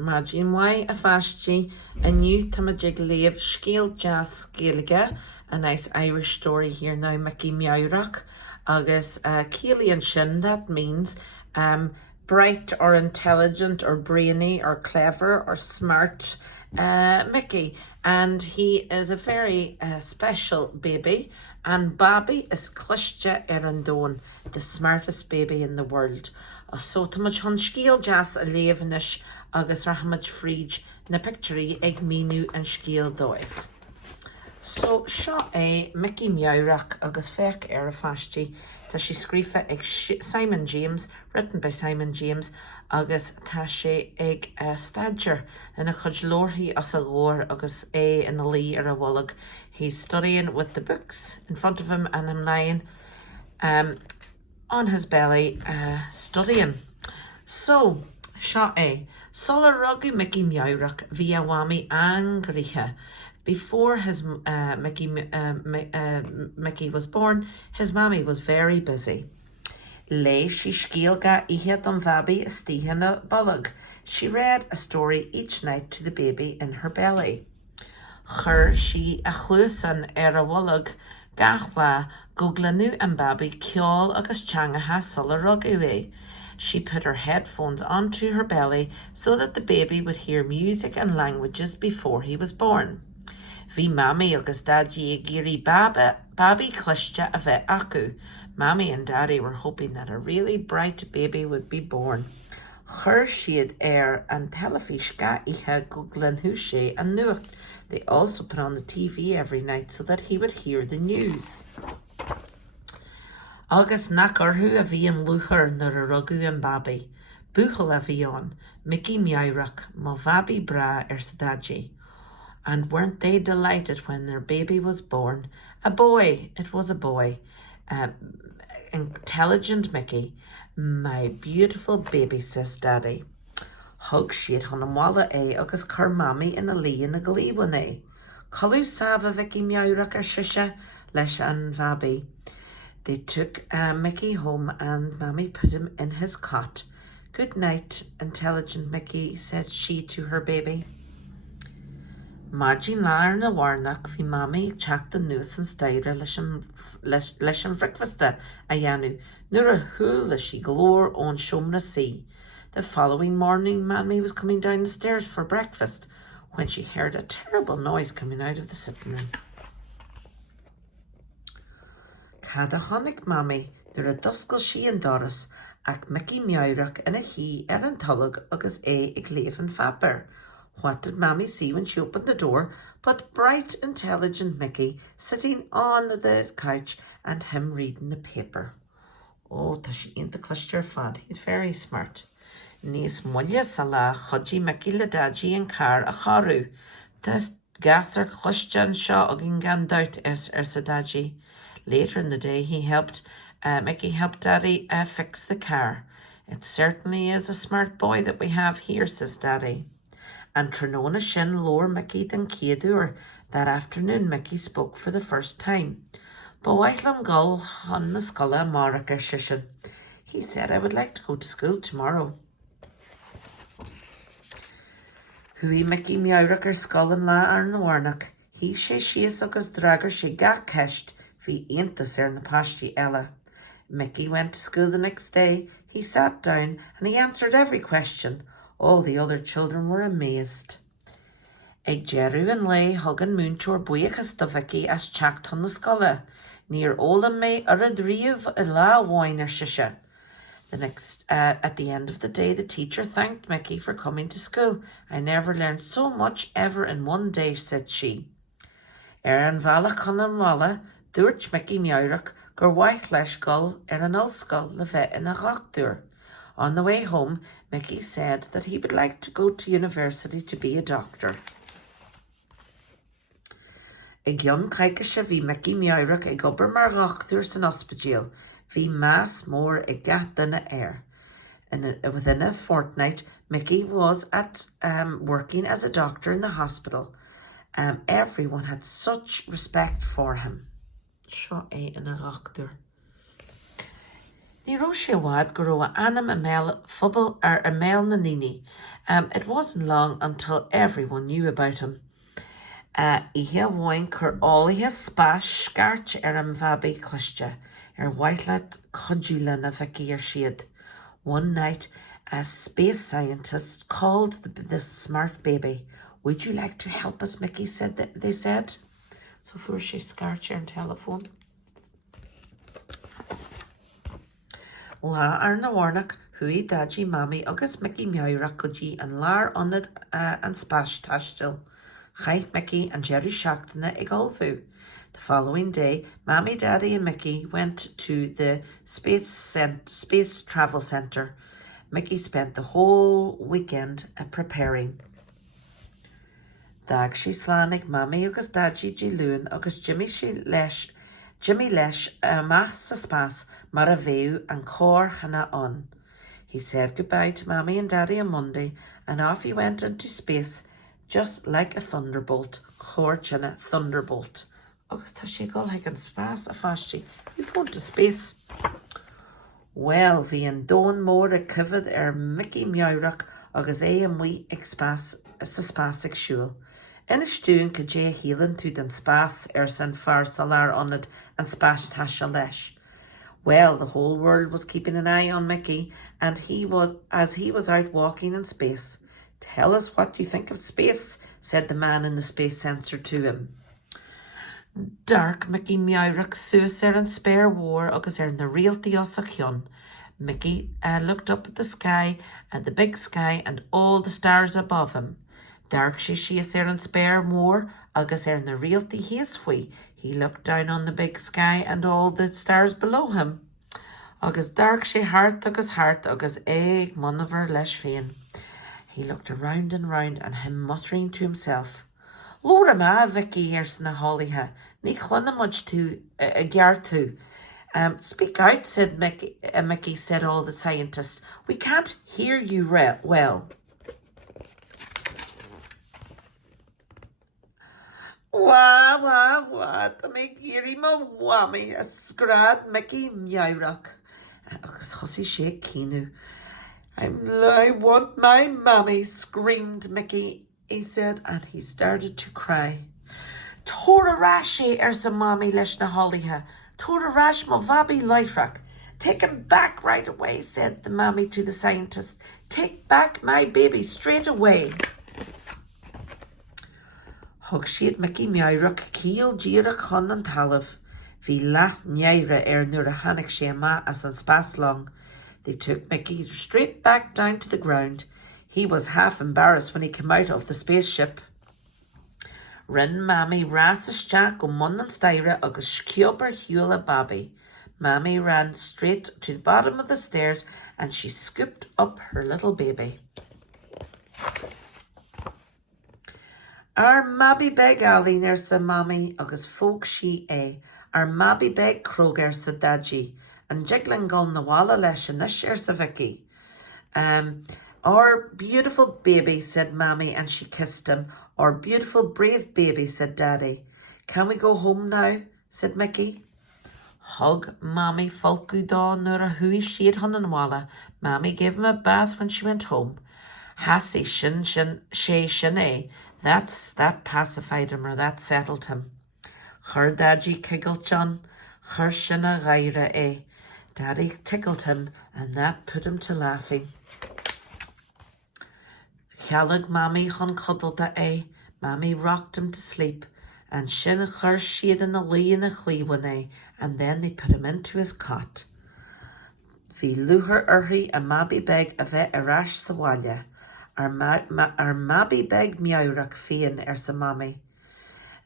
Imagine why a fastji a new tamajig leave scale jazz Gaeilge, a nice Irish story here now, Micí Meabhrach, agus Keely and Shin, that means bright or intelligent or brainy or clever or smart Mickey, and he is a very special baby, and Bobby is Cluiste Erandon, the smartest baby in the world. So tamach hon scéal jazz a levanis agus rahamach fríd na picturí ag míniú an scéal dóibh. So seo é Micí Meabhrach agus feic ar a fastí. Tá sé scríofa ag Simon James, written by Simon James, agus tá sé ag Stadger ina chud lorthaí as a ghóir agus é ina lí ar a bhollag. He's studying with the books in front of him and I'm lying on his belly studying. So, seo é Sulla rugu Micí Meabhrach via wami angrithe. Before his Mickey was born, his mommy was very busy. Leif she scielga ihe don vabi stihana bullag. She read a story each night to the baby in her belly. Chur she a chlusan a wullag gachwa goglanu and babi kiol agus changaha sulla rugu. She put her headphones onto her belly so that the baby would hear music and languages before he was born. Vi Mammy agus Daddy giri babi Cluiste a bheith acu. Mammy and Daddy were hoping that a really bright baby would be born. Chur siad and telefishka ihe guglan húshe and nuacht. They also put on the TV every night so that he would hear the news. Agus nakarhu a bhí an luchar nar a rugu an babi. Buchel a bhí on, Micí Meabhrach, má babi bra Daddy. And weren't they delighted when their baby was born? A boy, it was a boy. Intelligent Mickey, my beautiful baby, says Daddy. Hug siad hon amwala agus cur mammy in a lee in a gleewane. Calu sava Micí Meabhrach ar shisha leis an vabi. They took Mickey home and Mammy put him in his cot. Good night, intelligent Mickey, said she to her baby. Magin lar na warnach fi Mammy checked the news and staire leis an fricfasta a yanu. Nur a hula she glore on Shomra Sea. The following morning, Mammy was coming down the stairs for breakfast when she heard a terrible noise coming out of the sitting room. Cada honig Mammy, there a duskel she and Doris, ac Micí Meabhrach in a he an tullag agus ag leif and faber. What did Mammy see when she opened the door but bright, intelligent Mickey sitting on the couch and him reading the paper? Oh, ta she ain't the Cluiste fad. He's very smart. Nís mulle sala chodji Mickey le Daddy and car a charu. Tas gasser Cluiste an seo agin gandout sa Daddy. Later in the day, Mickey helped Daddy fix the car. It certainly is a smart boy that we have here, says Daddy. And Trinona Shin lower Mickey than Keadur. That afternoon, Mickey spoke for the first time. Bawailam gull hon na sculla maraka shishin. He said, I would like to go to school tomorrow. Hui Micí Meabhrach ar scullan la ar na warnach. He sheas agus dragar she ga kesht fi aintas ar na pastí ella. Mickey went to school the next day. He sat down and he answered every question. All the other children were amazed. Ag Jeru and lay huggin moonchor buichas da Vicky as chacked on the sculla. Near Ola me a redriv a la wine ar shisha. At the end of the day, the teacher thanked Mickey for coming to school. I never learned so much ever in one day, said she. An vala conan wala, dúirt Micí Meabhrach gur waith leis gull an ulscoil le bheith in a gachúr. On the way home, Mickey said that he would like to go to university to be a doctor. Ag yon caiige se bhí Micí Meabhrach ag obair mar gachúr san ospidéal. Bhí más mór ag gach duine air. Within a fortnight, Mickey was working as a doctor in the hospital. Everyone had such respect for him. Seo é in a gachúr. Ní ró sé bhád go raibh anam a male phobal a male na nini. It wasn't long until everyone knew about him. Ihe bháin chur álathe spás sceart an bhabaí cluiste bhaithleat codúla na bheici siad. One night, a space scientist called the smart baby. Would you like to help us, Mickey? They said. So for she scarce an telephone. Lá ar na bharnach hui daddy mammy agus Micí Meabhrach go dtí an lár onad an spás taistil. Chaith Mickey and Jerry seachtaine ag olbhú. The following day, Mommy, Daddy and Mickey went to the Space Travel Center. Mickey spent the whole weekend preparing. Dag she slánig Mommy agus Daddy G luúin agus Jimmy leis amach sa spás mar a bhéú an cór chana on. He said goodbye to Mommy and Daddy on Monday and off he went into space just like a thunderbolt. Chór chana thunderbolt. Agus tá sé go ag an spás a fáistí. He's going to space. Well, bhí an dón mór a cyfad Micí Meabhrach agus an mui ag spás sa spás ag siúil. Ina stún go dé hílan tú den spás san far salar onad an spás taistil leis. Well, the whole world was keeping an eye on Mickey, and he was out walking in space. Tell us what you think of space, said the man in the space sensor to him. Dark Micí Meabhrach suas an spare war agus na realty os a chion. Mickey looked up at the sky, the big sky, and all the stars above him. Dark she an spare war agus na realty his fui. He looked down on the big sky and all the stars below him. Agus dark she heart agus ag monaver leis féin. He looked around and round and him muttering to himself. Lora ma Vicky na holiha, ní chlunnam much tú a gear tú. Speak out, said Mickey, said all the scientists. We can't hear you well. Wah, ta make yiri ma wami, a scrad Micí Meabhrach. Agus hossi sé kinu. I want my mammy, screamed Mickey, he said, and he started to cry. Tora rashi sa mommy leis na holiha. Tora rash mo vabi Leabhar. Take him back right away, said the mommy to the scientist. Take back my baby straight away. Hug siad Micí Meabhrach kiel gira chun an talamh. Bhí leath neamhre nuair a tháinig sé amach as an spás long. They took Mickey straight back down to the ground. He was half embarrassed when he came out of the spaceship. Rin Mammy ras isteach go mun an staire agus sciobar hiúla babi. Mammy ran straight to the bottom of the stairs and she scooped up her little baby. Ar mabby beg ali sa Mammy agus folk she Ar mabby beg kroger sa dadji. And jiggling gun na walla leis an sa Vicky. Our beautiful baby, said Mammy, and she kissed him. Our beautiful brave baby, said Daddy. Can we go home now? Said Mickey. Hug Mammy folku da nur a hui sheed hun an walla. Mammy gave him a bath when she went home. Hassie shin that pacified him, or that settled him. Her daddy kiggled John. Her shinna gaire Daddy tickled him, and that put him to laughing. Chealag Mammy chun cuddled Mammy rocked him to sleep, and shin chur siad in the lee in the chlíwan and then they put him into his cot. Bhí luthar urthaí a Mabby beg a bheith arash sa bhaile. Ar Mabby beg Meabhrach féin sa Mammy.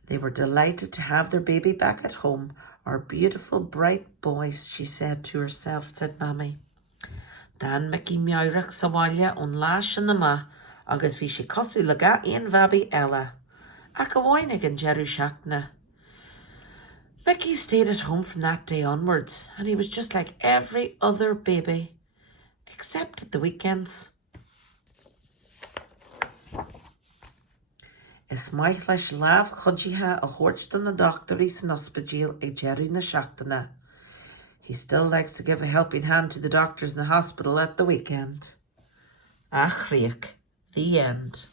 They were delighted to have their baby back at home. Our beautiful bright boys, she said to herself, said Mammy. Dan Micí Meabhrach sa bhaile ón láis na ma, agus bhí sé cosú le ga aon bhabaí eile. Ach go bhhainnig an Jerry seachtaine. Mickey stayed at home from that day onwards, and he was just like every other baby, except at the weekends. Is maith leis lámh chudíthe a chóirt don na doctorí san ospidéal ag Jerry na seachtaine. He still likes to give a helping hand to the doctors in the hospital at the weekend. Achriach, the end.